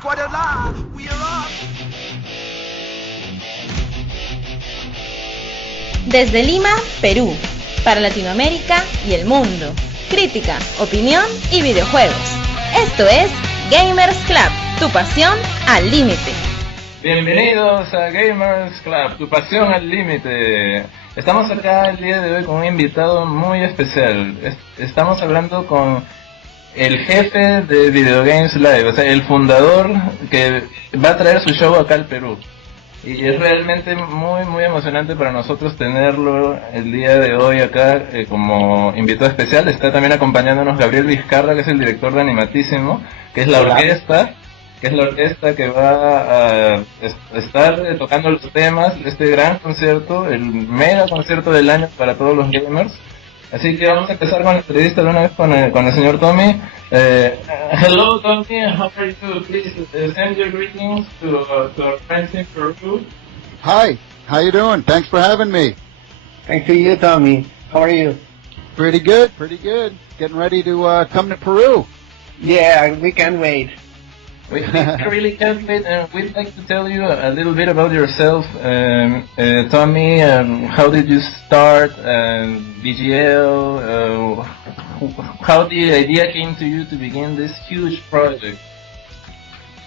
Escuadra, we are off. Desde Lima, Perú, para Latinoamérica y el mundo. Crítica, opinión y videojuegos. Esto es Gamers Club, tu pasión al límite. Bienvenidos a Gamers Club, tu pasión al límite. Estamos acá el día de hoy con un invitado muy especial. Estamos hablando con el jefe de Video Games Live, o sea, el fundador que va a traer su show acá al Perú. Y es realmente muy emocionante para nosotros tenerlo el día de hoy acá como invitado especial. Está también acompañándonos Gabriel Vizcarra, que es el director de Animatísimo, que es la orquesta que va a estar tocando los temas de este gran concierto, el mega concierto del año para todos los gamers. Así que vamos a empezar con la entrevista de una vez con el señor Tommy. Hello Tommy, how are you? Please send your greetings to our friends in Peru. Hi, how you doing? Thanks for having me. Thanks to you, Tommy. How are you? Pretty good. Getting ready to come to Peru. Yeah, we can't wait. We really can't wait, and we'd like to tell you a little bit about yourself, Tommy. How did you start VGL? How the idea came to you to begin this huge project?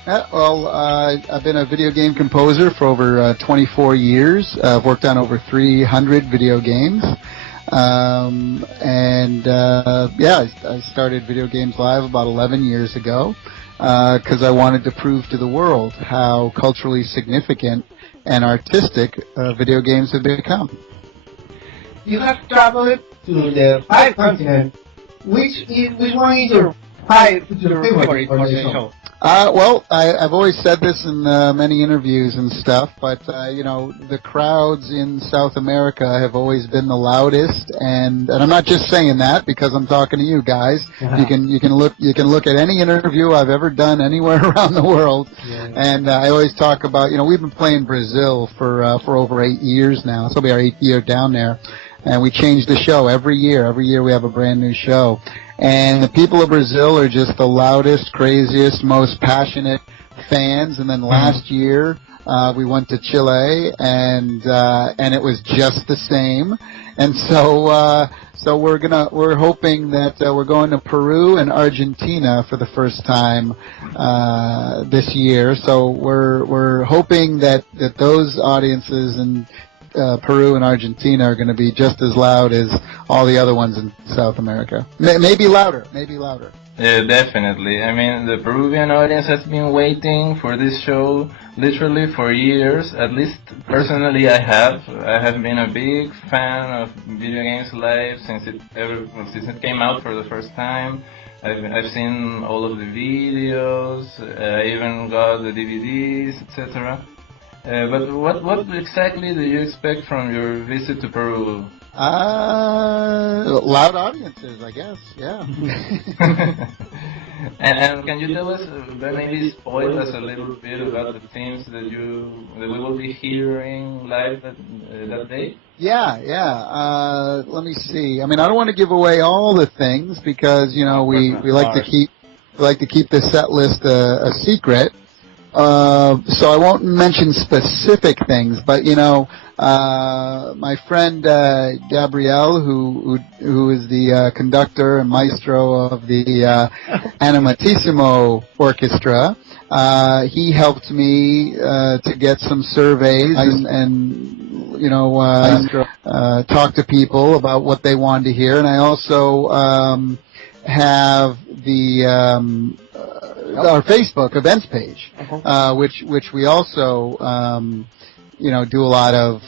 I've been a video game composer for over 24 years. I've worked on over 300 video games. I started Video Games Live about 11 years ago. Because I wanted to prove to the world how culturally significant and artistic video games have become. You have traveled to the 5 continents. Which one is your favorite for the show? I've always said this in many interviews and stuff, but the crowds in South America have always been the loudest, and I'm not just saying that because I'm talking to you guys. You can look at any interview I've ever done anywhere around the world, and I always talk about we've been playing Brazil for over 8 years now. This will be our 8th year down there. And we change the show every year. Every year we have a brand new show. And the people of Brazil are just the loudest, craziest, most passionate fans. And then last year we went to Chile, and it was just the same. And so we're hoping that we're going to Peru and Argentina for the first time this year. So we're hoping that those audiences and Peru and Argentina are going to be just as loud as all the other ones in South America. Maybe louder. Yeah, definitely. I mean, the Peruvian audience has been waiting for this show literally for years. At least personally, I have been a big fan of Video Games Live since it came out for the first time. I've seen all of the videos. I even got the DVDs, etc. But what exactly do you expect from your visit to Peru? Loud audiences, I guess. Yeah. and can you tell us, maybe spoil us a little bit about the themes that we will be hearing live that day? Yeah. Let me see. I mean, I don't want to give away all the things because we like to keep the set list a secret. So I won't mention specific things, but my friend Gabriel, who is the conductor and maestro of the Animatissimo Orchestra, he helped me to get some surveys and talk to people about what they wanted to hear, and I also have our Facebook events page, which we also do a lot of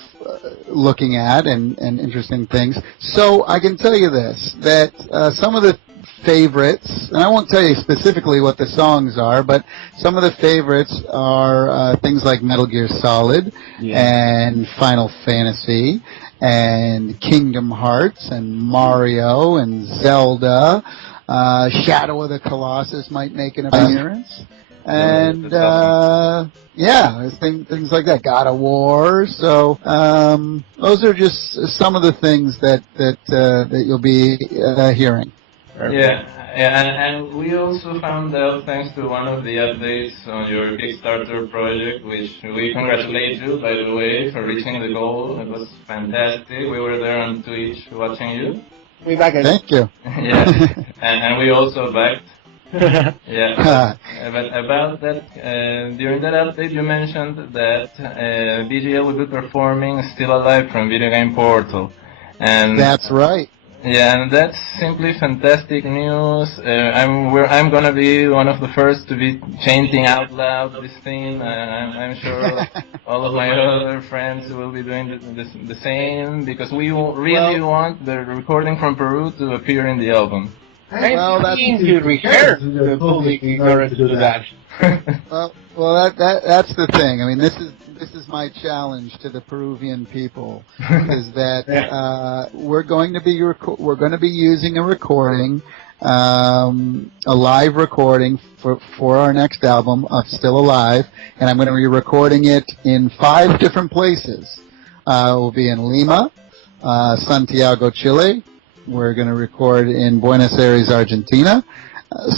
looking at and interesting things. So I can tell you this, that some of the favorites, and I won't tell you specifically what the songs are, but some of the favorites are things like Metal Gear Solid and Final Fantasy and Kingdom Hearts and Mario and Zelda. Shadow of the Colossus might make an appearance. And things like that. God of War. So those are just some of the things that you'll be hearing. Yeah, Yeah, and we also found out, thanks to one of the updates on your Kickstarter project, which we congratulate you, by the way, for reaching the goal. It was fantastic. We were there on Twitch watching you. We back again. Thank you. Yeah, and we also backed. Yeah, but about that, during that update you mentioned that BGL will be performing Still Alive from Video Game Portal. And That's right. yeah, and that's simply fantastic news. I'm gonna be one of the first to be chanting out loud this theme. I'm sure all of my other friends will be doing the same, because we really want the recording from Peru to appear in the album. Well, I think you rehearse the public in order to do that. Well, that's the thing. I mean, this is my challenge to the Peruvian people, is that we're going to be using a recording, a live recording for our next album of Still Alive, and I'm going to be recording it in 5 different places. It will be in Lima, Santiago, Chile. We're going to record in Buenos Aires, Argentina,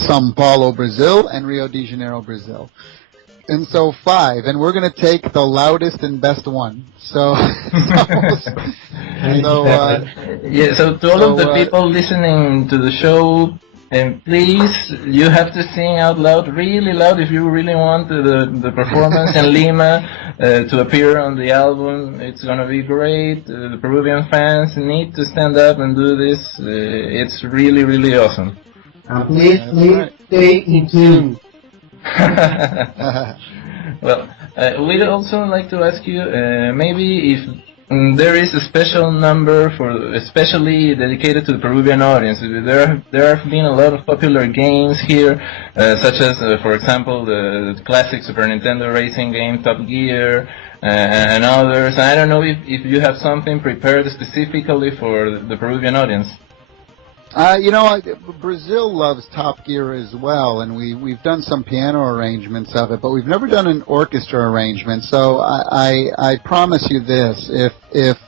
São Paulo, Brazil, and Rio de Janeiro, Brazil. And so 5, and we're going to take the loudest and best one. So to all of the people listening to the show, and please, you have to sing out loud, really loud, if you really want the performance in Lima to appear on the album. It's gonna be great. The Peruvian fans need to stand up and do this. It's really, really awesome. And please stay in tune. Well, we'd also like to ask you, maybe if there is a special number for especially dedicated to the Peruvian audience. There have been a lot of popular games here, such as, for example, the classic Super Nintendo racing game Top Gear, and others. I don't know if you have something prepared specifically for the Peruvian audience. Brazil loves Top Gear as well, and we've done some piano arrangements of it, but we've never done an orchestra arrangement. So I promise you this: if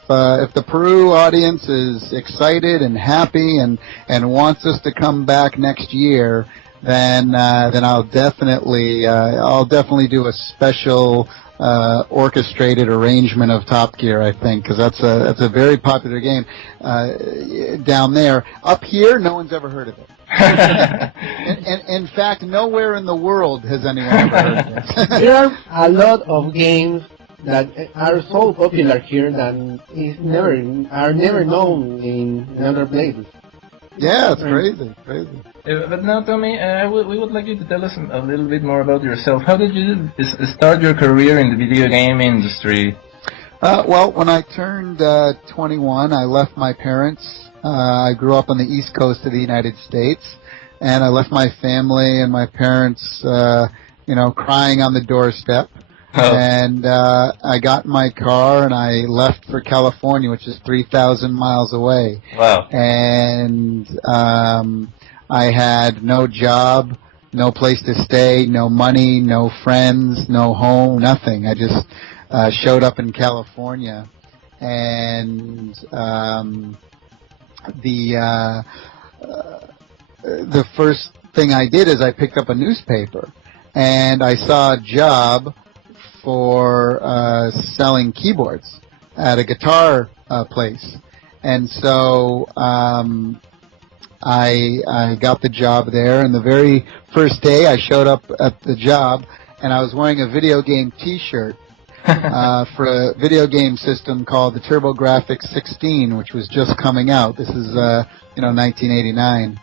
the Peru audience is excited and happy and wants us to come back next year, then I'll definitely do a special orchestrated arrangement of Top Gear, I think, because that's a very popular game down there. Up here, no one's ever heard of it. In fact, nowhere in the world has anyone ever heard of it. There are a lot of games that are so popular here that are never known in other places. Yeah, it's crazy. But now, Tommy, we would like you to tell us a little bit more about yourself. How did you start your career in the video game industry? Well, when I turned 21, I left my parents. I grew up on the East Coast of the United States, and I left my family and my parents, crying on the doorstep. Oh. And I got in my car and I left for California, which is 3,000 miles away. Wow. And I had no job, no place to stay, no money, no friends, no home, nothing. I just showed up in California. And the first thing I did is I picked up a newspaper. And I saw a job for selling keyboards at a guitar place, and so I got the job there. And the very first day I showed up at the job, and I was wearing a video game T-shirt for a video game system called the TurboGrafx 16, which was just coming out. This is 1989,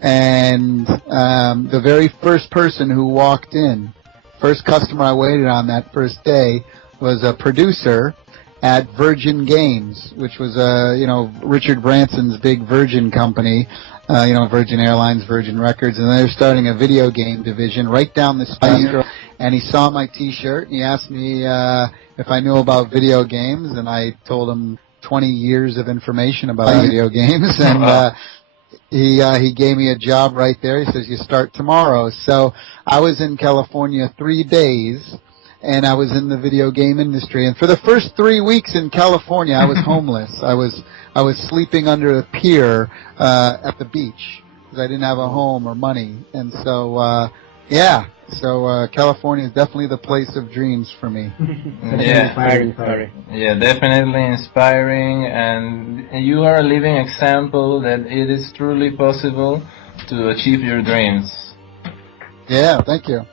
and the very first person who walked in, first customer I waited on that first day, was a producer at Virgin Games, which was Richard Branson's big Virgin company, Virgin Airlines, Virgin Records, and they're starting a video game division right down the street. And he saw my T-shirt and he asked me if I knew about video games, and I told him 20 years of information about video games, and he gave me a job right there. He says, you start tomorrow. So I was in California 3 days, and I was in the video game industry. And for the first 3 weeks in California, I was homeless. I was sleeping under a pier at the beach. because I didn't have a home or money. And so, yeah, so California is definitely the place of dreams for me. Inspiring. Yeah, definitely inspiring, and you are a living example that it is truly possible to achieve your dreams. Yeah, thank you.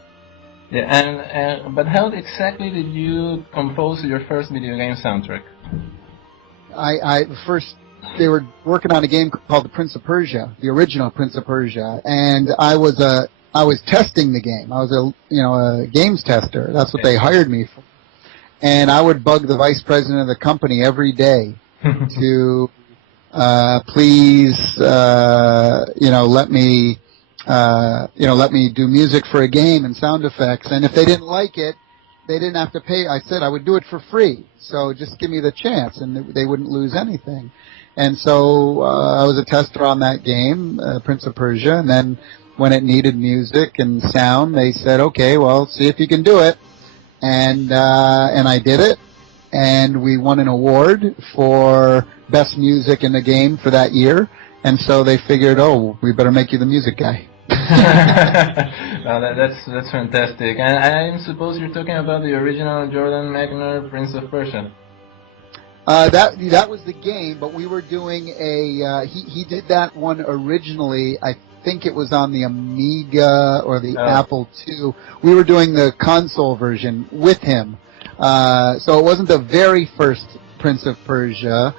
Yeah, and but how exactly did you compose your first video game soundtrack? They were working on a game called The Prince of Persia, the original Prince of Persia, and I was testing the game. I was a games tester. That's what they hired me for. And I would bug the vice president of the company every day to please let me do music for a game and sound effects. And if they didn't like it, they didn't have to pay. I said I would do it for free. So just give me the chance, and they wouldn't lose anything. And so I was a tester on that game, Prince of Persia, and then when it needed music and sound, they said, okay, well, see if you can do it. And I did it, and we won an award for best music in the game for that year. And so they figured, oh, we better make you the music guy. Well, that's fantastic. And I suppose you're talking about the original Jordan Mechner Prince of Persia. That was the game, but we were doing he did that one originally. I think it was on the Amiga or the Apple II. We were doing the console version with him. So it wasn't the very first Prince of Persia.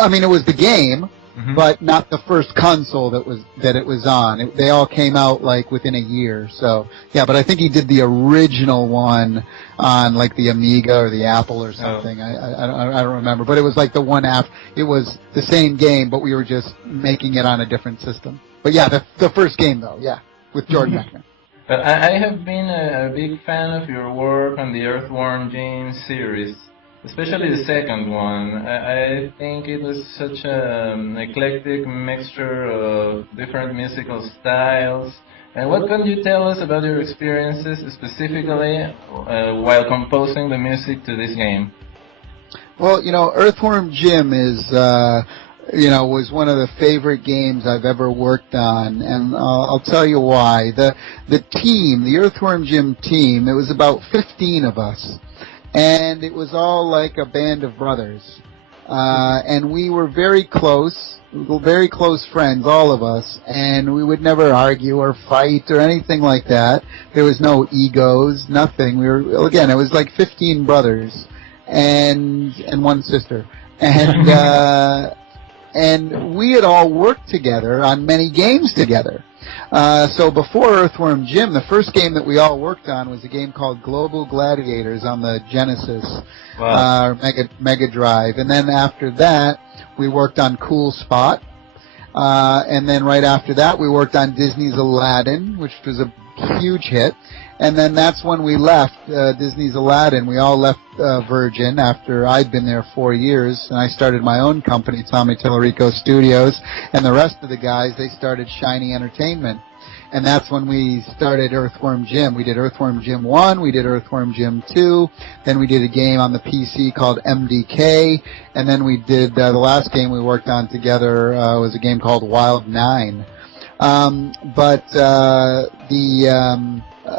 I mean, it was the game, but not the first console that it was on. They all came out like within a year. So yeah, but I think he did the original one on like the Amiga or the Apple or something. I don't remember, but it was like the one after. It was the same game, but we were just making it on a different system. But yeah, the first game though, yeah, with Jordan Mechner. I have been a big fan of your work on the Earthworm Jim series. Especially the second one. I think it was such an eclectic mixture of different musical styles. And what can you tell us about your experiences specifically while composing the music to this game? Well, Earthworm Jim is, was one of the favorite games I've ever worked on, and I'll tell you why. The team, the Earthworm Jim team, it was about 15 of us. And it was all like a band of brothers. And we were very close friends, all of us, and we would never argue or fight or anything like that. There was no egos, nothing. It was like 15 brothers and one sister. And, and we had all worked together on many games together. So before Earthworm Jim, the first game that we all worked on was a game called Global Gladiators on the Genesis, Mega Drive. And then after that, we worked on Cool Spot. And then right after that, we worked on Disney's Aladdin, which was a huge hit. And then that's when we left Disney's Aladdin. We all left Virgin after I'd been there 4 years, and I started my own company, Tommy Tallarico Studios, and the rest of the guys, they started Shiny Entertainment. And that's when we started Earthworm Jim. We did Earthworm Jim 1, we did Earthworm Jim 2, then we did a game on the PC called MDK, and then we did, the last game we worked on together was a game called Wild 9.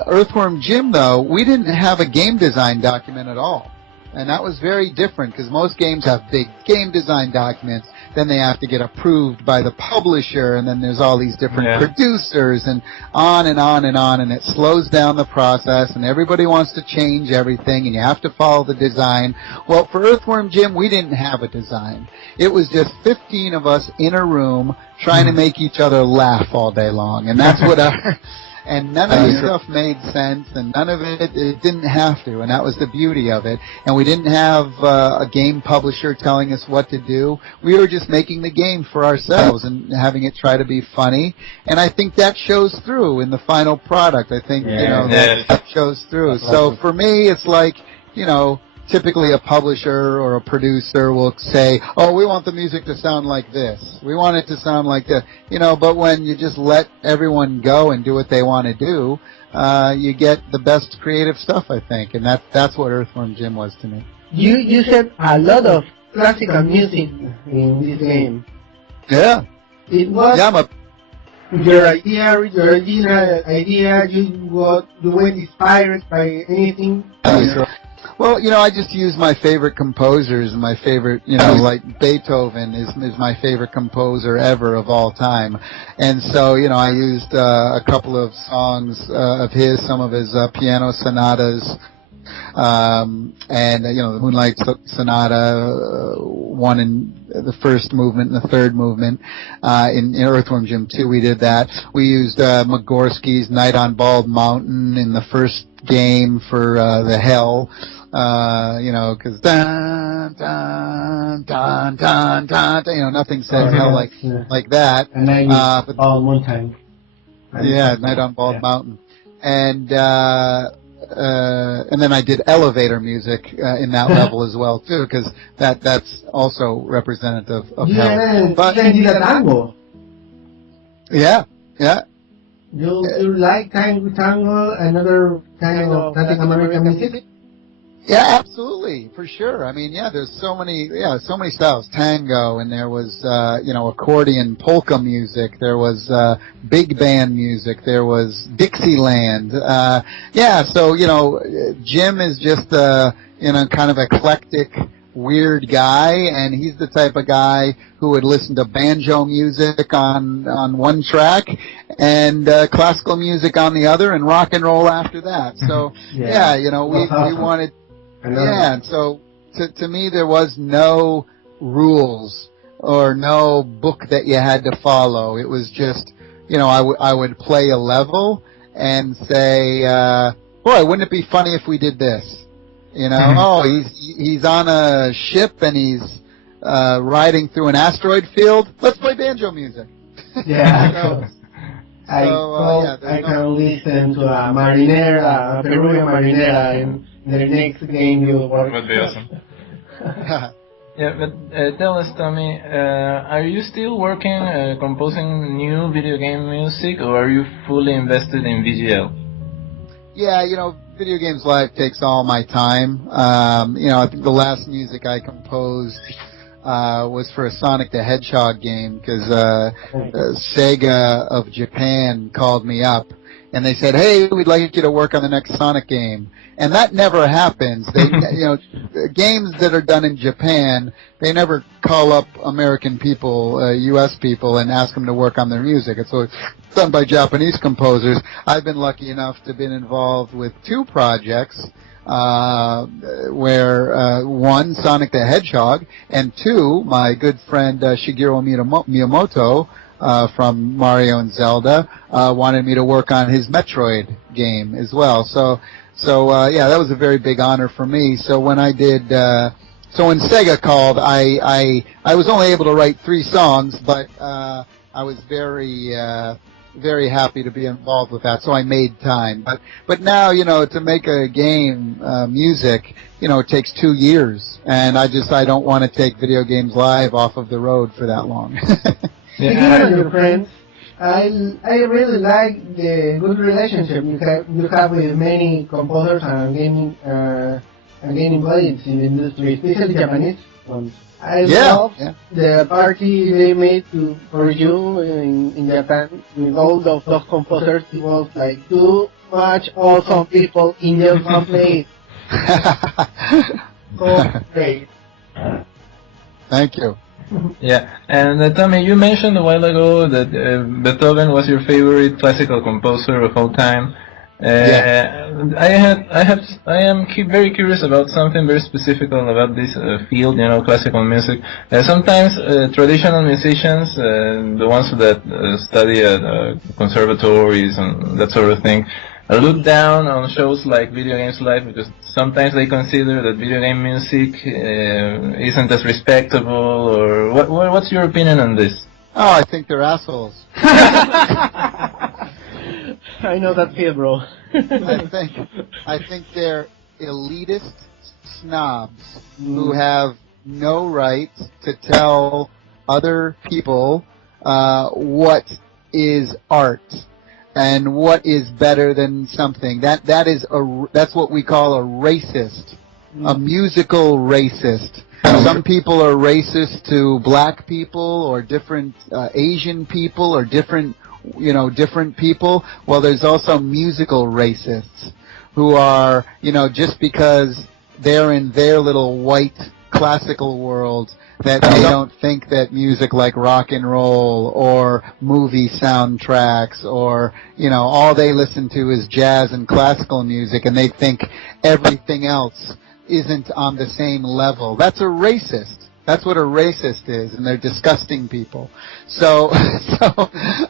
Earthworm Jim, though, we didn't have a game design document at all. And that was very different, because most games have big game design documents, then they have to get approved by the publisher, and then there's all these different producers, and on and on and on, and it slows down the process, and everybody wants to change everything, and you have to follow the design. Well, for Earthworm Jim, we didn't have a design. It was just 15 of us in a room trying to make each other laugh all day long, and that's what and none of the stuff made sense, and none of it didn't have to, and that was the beauty of it. And we didn't have a game publisher telling us what to do. We were just making the game for ourselves and having it try to be funny. And I think that shows through in the final product. I think, that shows through. So for me, it's like, typically a publisher or a producer will say, oh, we want the music to sound like this. We want it to sound like that. But when you just let everyone go and do what they want to do, you get the best creative stuff, I think. And that's what Earthworm Jim was to me. You said a lot of classical music in this game. Yeah. It was... Yeah, your idea, your original idea, you were inspired by anything? Well, I just use my favorite composers, and my favorite, like Beethoven is my favorite composer ever of all time. And so, I used a couple of songs of his, some of his piano sonatas, and the Moonlight Sonata, one in the first movement and the third movement. In Earthworm Jim 2, we did that. We used Magorsky's Night on Bald Mountain in the first game for the Hell. Because dun dun dun dun dun, nothing says hell like that. And I used all one time. Yeah, Night on Bald Mountain, and then I did elevator music in that level as well too, because that's also representative of hell. But you did a tango. Yeah. You like tango, another kind of Latin American music? Yeah, absolutely, for sure. I mean, there's so many styles. Tango, and there was, accordion polka music. There was big band music. There was Dixieland. So Jim is just kind of eclectic, weird guy, and he's the type of guy who would listen to banjo music on one track and classical music on the other, and rock and roll after that. So we wanted. Yeah, and so to me there was no rules or no book that you had to follow. It was just, I would play a level and say, boy, wouldn't it be funny if we did this? Oh, he's on a ship and he's riding through an asteroid field. Let's play banjo music. Yeah. I can listen to a marinera, a Peruvian marinera, and the next game you work. Would be awesome. But tell us, Tommy, are you still working, composing new video game music, or are you fully invested in VGL? Yeah, Video Games Live takes all my time. I think the last music I composed was for a Sonic the Hedgehog game, because Sega of Japan called me up and they said, "Hey, we'd like you to work on the next Sonic game." And that never happens. They, games that are done in Japan, they never call up American people, U.S. people, and ask them to work on their music. It's always done by Japanese composers. I've been lucky enough to have been involved with two projects, where one, Sonic the Hedgehog, and two, my good friend Shigeru Miyamoto from Mario and Zelda wanted me to work on his Metroid game as well. So that was a very big honor for me. So when I did, when Sega called, I was only able to write 3 songs, but I was very happy to be involved with that, so I made time. But now, to make a game music, it takes 2 years, and I don't want to take Video Games Live off of the road for that long. Your friends, I really like the good relationship you have with many composers and gaming players in the industry, especially Japanese ones. I love the party they made for you in Japan with all of those composers. It was like too much awesome people in just one place. So great. Thank you. Yeah, and Tommy, you mentioned a while ago that Beethoven was your favorite classical composer of all time. I am very curious about something very specific about this field, classical music. Sometimes traditional musicians, the ones that study at conservatories and that sort of thing, look down on shows like Video Games Live because sometimes they consider that video game music isn't as respectable. Or what's your opinion on this? Oh, I think they're assholes. I know that feel, bro. I think they're elitist snobs who have no right to tell other people what is art and what is better than something. That's what we call a racist, a musical racist. Some people are racist to black people or different Asian people or different different people. Well, there's also musical racists who are, just because they're in their little white classical world, that they don't think that music like rock and roll or movie soundtracks or, all they listen to is jazz and classical music, and they think everything else isn't on the same level. That's a racist. That's what a racist is, and they're disgusting people. So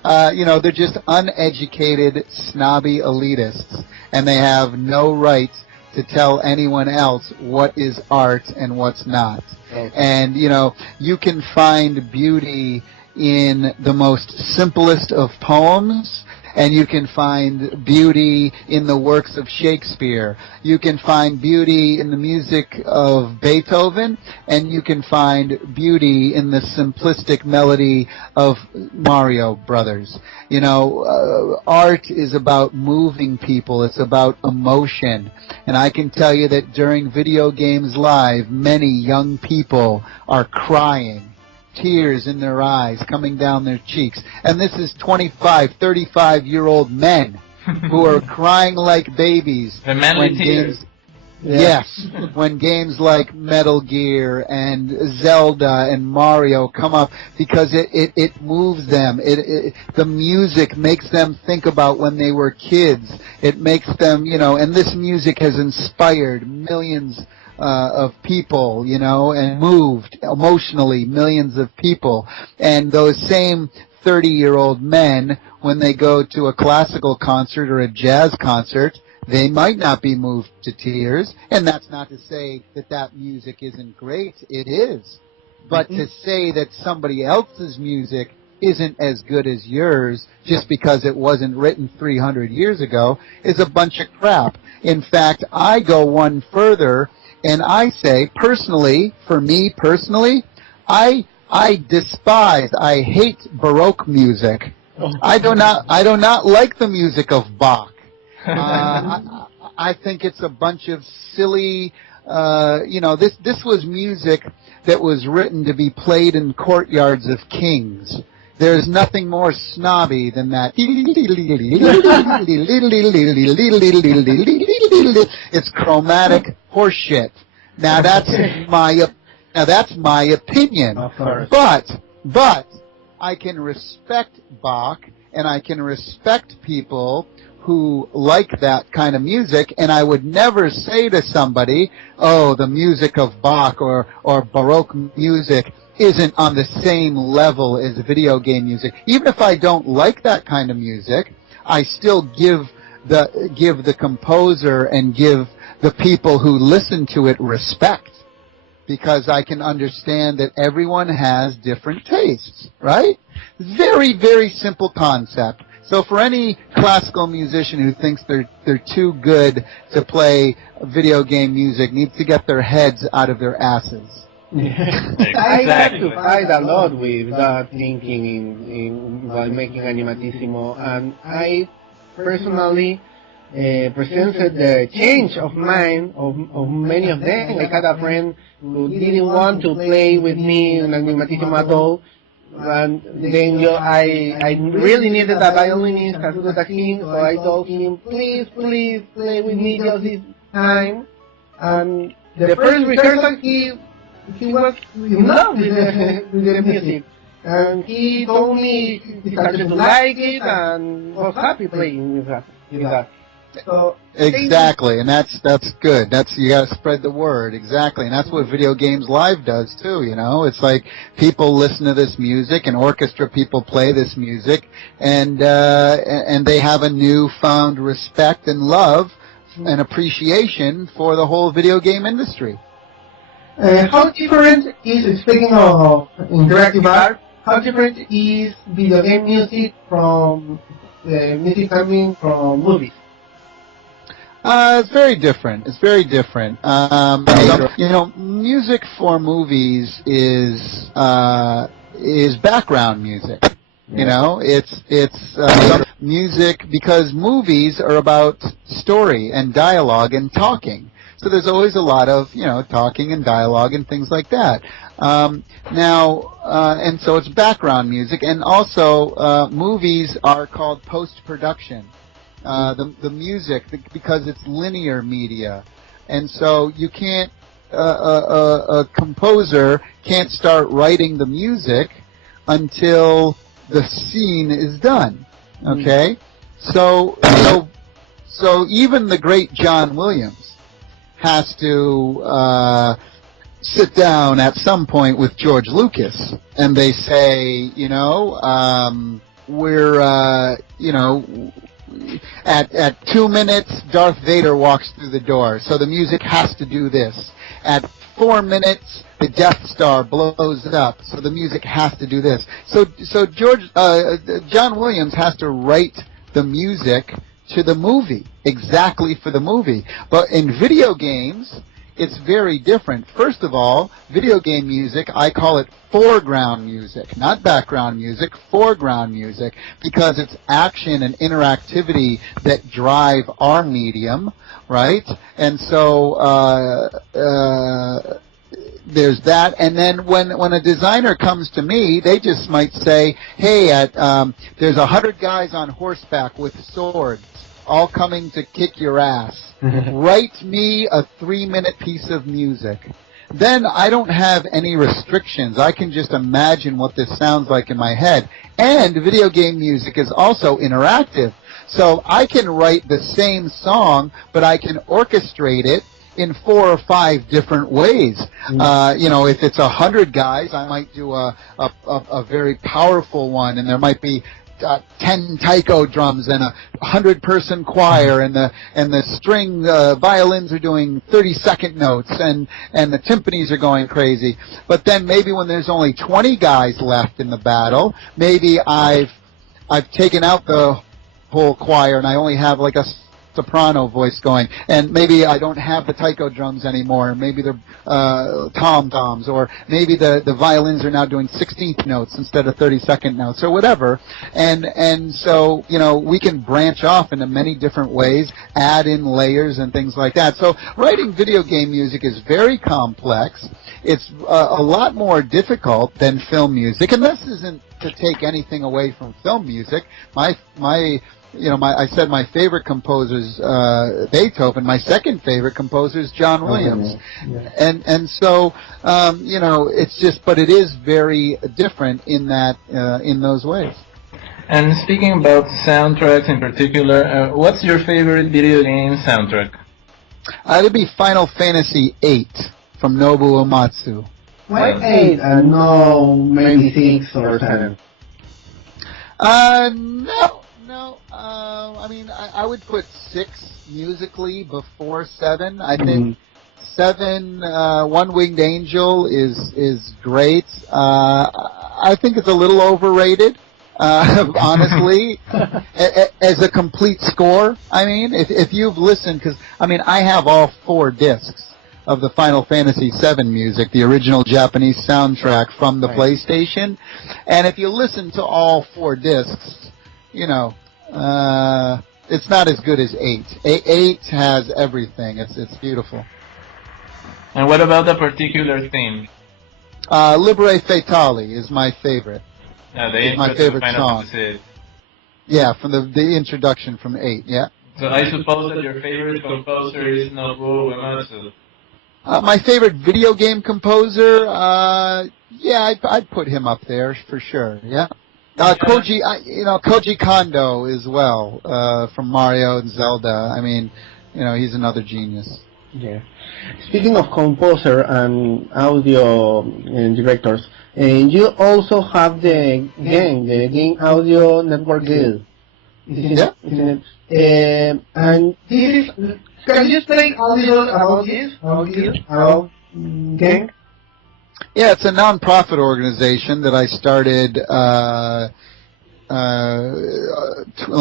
they're just uneducated, snobby elitists, and they have no right to tell anyone else what is art and what's not. Okay. And, you can find beauty in the most simplest of poems, and you can find beauty in the works of Shakespeare. You can find beauty in the music of Beethoven, and you can find beauty in the simplistic melody of Mario Brothers. Art is about moving people. It's about emotion. And I can tell you that during Video Games Live, many young people are crying. Tears in their eyes coming down their cheeks. And this is 25, 35-year-old men who are crying like babies when games, yes, when games like Metal Gear and Zelda and Mario come up, because it moves them. The music makes them think about when they were kids. It makes them, and this music has inspired millions of people, and moved emotionally millions of people. And those same 30-year-old men, when they go to a classical concert or a jazz concert, they might not be moved to tears. And that's not to say that music isn't great. It is. But to say that somebody else's music isn't as good as yours just because it wasn't written 300 years ago is a bunch of crap. In fact, I go one further, and I say, personally, for me personally, I despise, I hate Baroque music. I do not like the music of Bach. I think it's a bunch of silly, this was music that was written to be played in courtyards of kings. There's nothing more snobby than that. It's chromatic horseshit. Now that's my opinion. Of course. But I can respect Bach, and I can respect people who like that kind of music, and I would never say to somebody, oh, the music of Bach or Baroque music isn't on the same level as video game music. Even if I don't like that kind of music, I still give the composer and give the people who listen to it respect, because I can understand that everyone has different tastes, right? Very, very simple concept. So for any classical musician who thinks they're too good to play video game music, needs to get their heads out of their asses. Exactly. I have to fight a lot with that thinking while making Animatissimo, and I personally presenced the change of mind of many of them. I had a friend who didn't want to play with me in Animatissimo at all, and then I really needed that. I only need Kazuto Takin, so I told him, please play with me just this time. And the first rehearsal, he was in love with the music, and he told me he started to like it and was happy playing with that. So exactly, and that's good. You gotta spread the word, exactly, and that's what Video Games Live does too. It's like people listen to this music, and orchestra people play this music, and they have a newfound respect and love and appreciation for the whole video game industry. How different is, speaking of interactive art, how different is video game music from music coming from movies? It's very different. Music for movies is background music. It's music, because movies are about story and dialogue and talking. So there's always a lot of, talking and dialogue and things like that. And so it's background music, and also movies are called post-production. The music, because it's linear media, and so you can't, a composer can't start writing the music until the scene is done. Okay, so even the great John Williams has to sit down at some point with George Lucas, and they say, we're, at 2 minutes, Darth Vader walks through the door, so the music has to do this. At 4 minutes, the Death Star blows up, so the music has to do this. So John Williams has to write the music to the movie, exactly for the movie. But in video games, it's very different. First of all, video game music, I call it foreground music, not background music, foreground music, because it's action and interactivity that drive our medium, right? And so there's that. And then when a designer comes to me, they just might say, hey, there's 100 guys on horseback with swords, all coming to kick your ass. Write me a 3-minute piece of music. Then I don't have any restrictions. I can just imagine what this sounds like in my head. And video game music is also interactive. So I can write the same song, but I can orchestrate it in 4 or 5 different ways. If it's 100 guys, I might do a very powerful one, and there might be 10 taiko drums and a 100-person choir, and the string violins are doing 30-second notes, and the timpanis are going crazy. But then maybe when there's only 20 guys left in the battle, maybe I've taken out the whole choir and I only have like a soprano voice going, and maybe I don't have the taiko drums anymore, maybe they're tom-toms, or maybe the violins are now doing 16th notes instead of 32nd notes, or whatever, and so, we can branch off into many different ways, add in layers and things like that. So writing video game music is very complex. It's a lot more difficult than film music, and this isn't to take anything away from film music. I said my favorite composer is Beethoven. My second favorite composer is John Williams. And so, it's just, but it is very different in those ways. And speaking about soundtracks in particular, what's your favorite video game soundtrack? It'd be Final Fantasy VIII from Nobuo Uematsu. Why 8 and no maybe 6 or 7? No. I would put 6 musically before 7. I think 7, One Winged Angel is great. I think it's a little overrated, honestly, as a complete score. If you've listened, because, I have all 4 discs of the Final Fantasy VII music, the original Japanese soundtrack from the PlayStation, and if you listen to all 4 discs, it's not as good as 8. 8 has everything. It's beautiful. And what about the particular theme? Libere Fatali is my favorite. It's my favorite song. Fantasy. Yeah, from the introduction from 8, yeah. So I suppose that your favorite composer is Nobuo Uematsu. My favorite video game composer, I'd put him up there for sure, yeah. Koji Kondo as well, from Mario and Zelda. He's another genius. Yeah. Speaking of composer and audio directors, you also have the Game Audio Network Guild. Yeah. And this is, can you explain a little about this? About Game? Yeah, it's a non-profit organization that I started,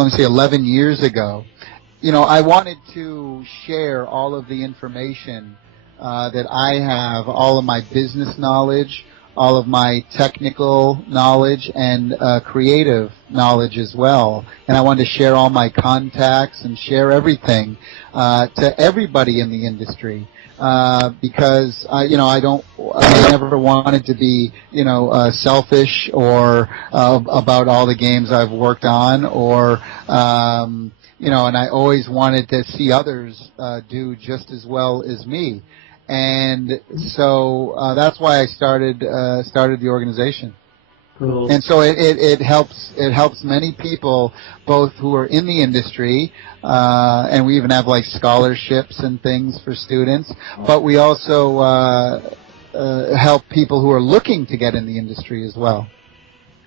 11 years ago. I wanted to share all of the information that I have, all of my business knowledge, all of my technical knowledge and creative knowledge as well. And I wanted to share all my contacts and share everything to everybody in the industry. Because I never wanted to be, selfish or about all the games I've worked on, or and I always wanted to see others do just as well as me, and so that's why I started the organization. Cool. And so it helps many people, both who are in the industry, and we even have like scholarships and things for students, but we also help people who are looking to get in the industry as well.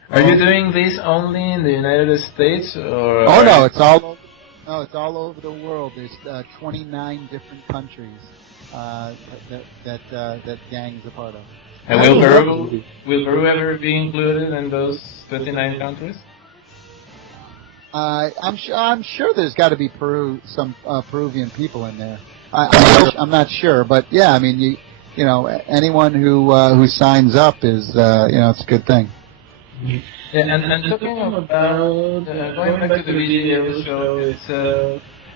Are you doing this only in the United States, or? Oh no, it's all over the world. There's 29 different countries that gang is a part of. And will Peru ever be included in those 29 countries? I'm sure there's got to be some Peruvian people in there. I'm not sure, but yeah, I mean, anyone who signs up is, it's a good thing. Yeah, and talking about going back to the video show, it's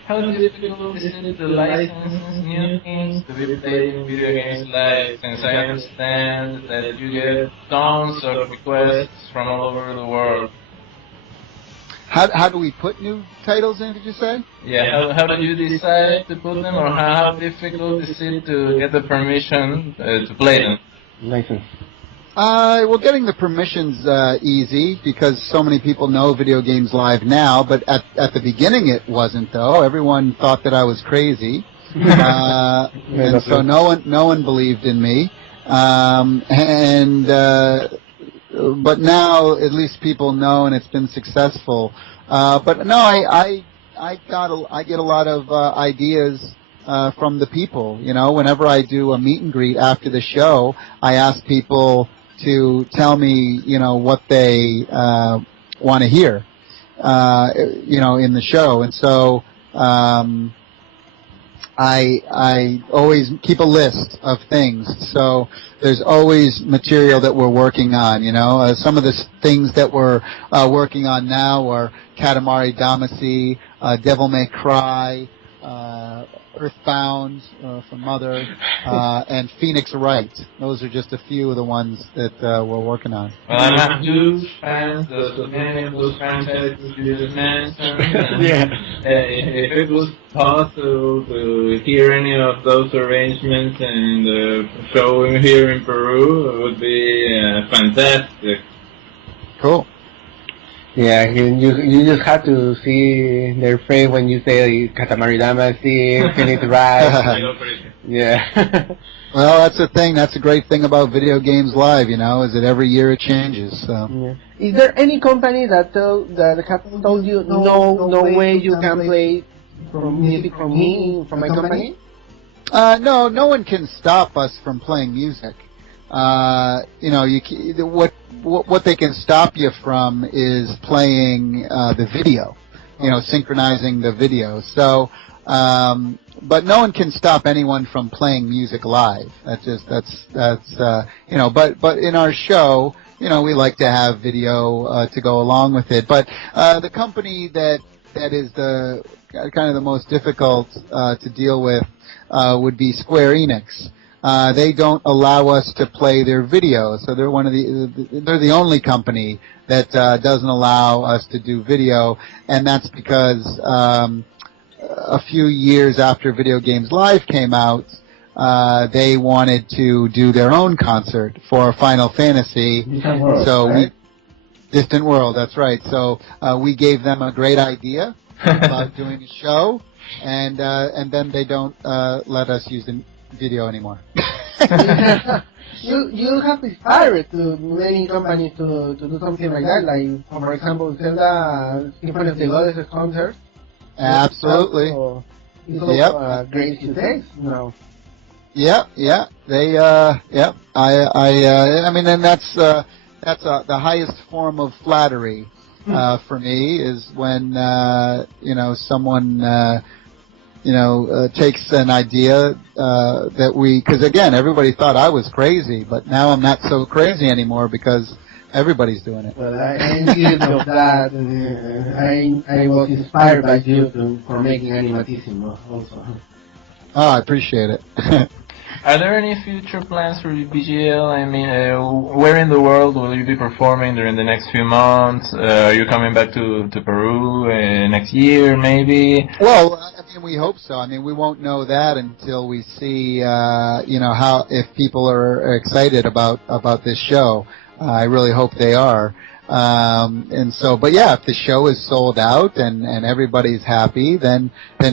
how difficult is it to license new things to be played in video games live? Since I understand that you get tons of requests from all over the world. How do we put new titles in, did you say? Yeah, how do you decide to put them, or how difficult is it to get the permission to play them? License. Well, getting the permission's easy because so many people know Video Games Live now, but at the beginning it wasn't, though. Everyone thought that I was crazy, and so no one believed in me. But now at least people know, and it's been successful. But no, I get a lot of ideas from the people. Whenever I do a meet and greet after the show, I ask people to tell me, what they want to hear, in the show, and so I always keep a list of things. So there's always material that we're working on. Some of the things that we're working on now are Katamari Damacy, Devil May Cry, Earthbound from Mother, and Phoenix Wright. Those are just a few of the ones that we're working on. Well, I'm a huge fan of many of those franchises you just mentioned. Yeah. If it was possible to hear any of those arrangements and show here in Peru, it would be fantastic. Cool. Yeah, you just have to see their face when you say Katamari Damacy, Phoenix Wright. Yeah. Well, that's the thing. That's a great thing about Video Games Live, is that every year it changes. So. Yeah. Is there any company that has told you no way you can play music from my company? No, no one can stop us from playing music. What they can stop you from is playing the video, synchronizing the video. So, but no one can stop anyone from playing music live. But in our show, we like to have video to go along with it. But the company that is the kind of the most difficult to deal with would be Square Enix. They don't allow us to play their video, so they're they're the only company that doesn't allow us to do video, and that's because a few years after Video Games Live came out, they wanted to do their own concert for Final Fantasy. Distant World, so right? Distant World, that's right. So we gave them a great idea about doing a show, and then they don't let us use the video anymore. You have inspired to many companies to do something like that, like for example Zelda Symphony of the Goddess concert. Absolutely. It's also great success. No. Yeah. They yeah. I mean, and that's the highest form of flattery for me is when someone takes an idea that because again, everybody thought I was crazy, but now I'm not so crazy anymore because everybody's doing it. Well, I'm guilty of that. I was inspired by you for making Animatissimo also. Oh, I appreciate it. Are there any future plans for BGL? I mean, where in the world will you be performing during the next few months? Are you coming back to Peru next year, maybe? Well, I mean, we hope so. I mean, we won't know that until we see, how if people are excited about this show. I really hope they are. But yeah, if the show is sold out and everybody's happy, then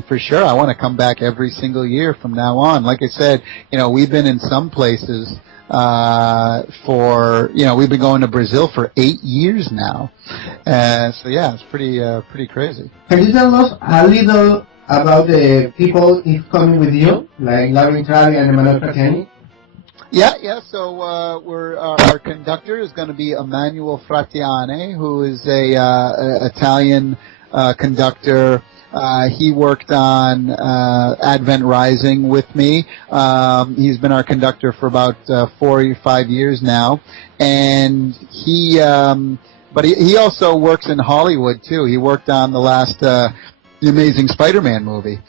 for sure I want to come back every single year from now on. Like I said, we've been in some places, we've been going to Brazil for 8 years now. So yeah, it's pretty crazy. Can you tell us a little about the people who's coming with you, like Lauren Travi and Emanuel Fratiani? Yeah. So our conductor is going to be Emanuel Fratiani, who is a Italian conductor. He worked on Advent Rising with me. He's been our conductor for about 4 or 5 years now, and but he also works in Hollywood too. He worked on the last The Amazing Spider-Man movie.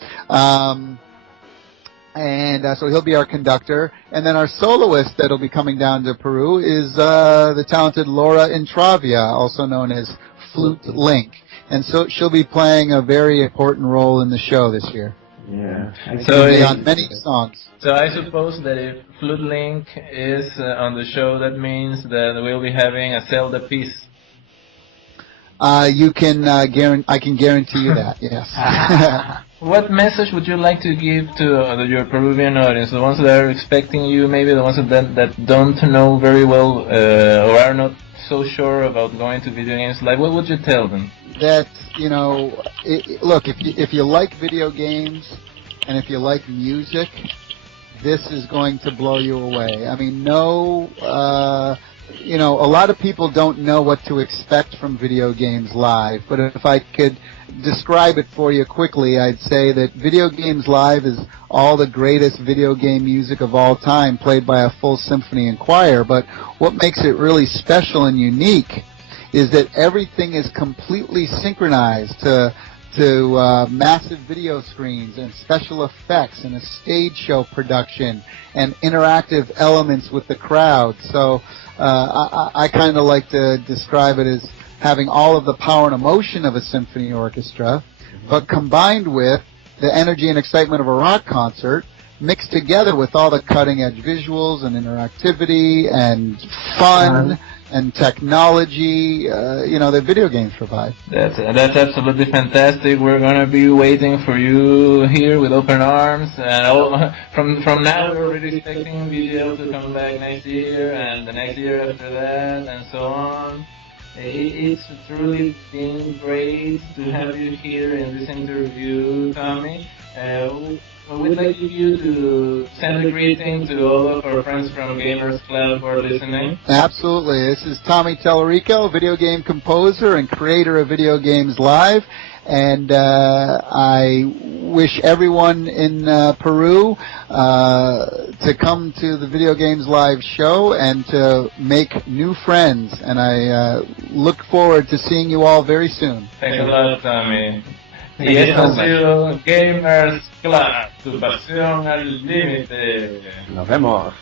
So he'll be our conductor. And then our soloist that'll be coming down to Peru is the talented Laura Intravia, also known as Flute Link. And so she'll be playing a very important role in the show this year. Yeah. So be on many songs. So I suppose that if Flute Link is on the show, that means that we'll be having a Zelda piece. I can guarantee you that, yes. What message would you like to give to your Peruvian audience, the ones that are expecting you, maybe the ones that don't know very well or are not so sure about going to video games? Like, what would you tell them? That, look, if you like video games and if you like music, this is going to blow you away. I mean, a lot of people don't know what to expect from video games live, but if I could describe it for you quickly, I'd say that Video Games Live is all the greatest video game music of all time played by a full symphony and choir, but what makes it really special and unique is that everything is completely synchronized to massive video screens and special effects and a stage show production and interactive elements with the crowd. So I kind of like to describe it as having all of the power and emotion of a symphony orchestra, but combined with the energy and excitement of a rock concert, mixed together with all the cutting-edge visuals and interactivity and fun and technology, that video games provide. That's absolutely fantastic. We're gonna be waiting for you here with open arms, and from now we're already expecting BGL to come back next year, and the next year after that, and so on. It's truly been great to have you here in this interview, Tommy. We'd like you to send a greeting to all of our friends from Gamers Club who are listening. Absolutely. This is Tommy Tallarico, video game composer and creator of Video Games Live. And I wish everyone in Peru to come to the Video Games Live show and to make new friends. And I look forward to seeing you all very soon. Thanks a lot, Tommy. Y esto ha sido Gamers Club, tu pasión al límite. Nos vemos.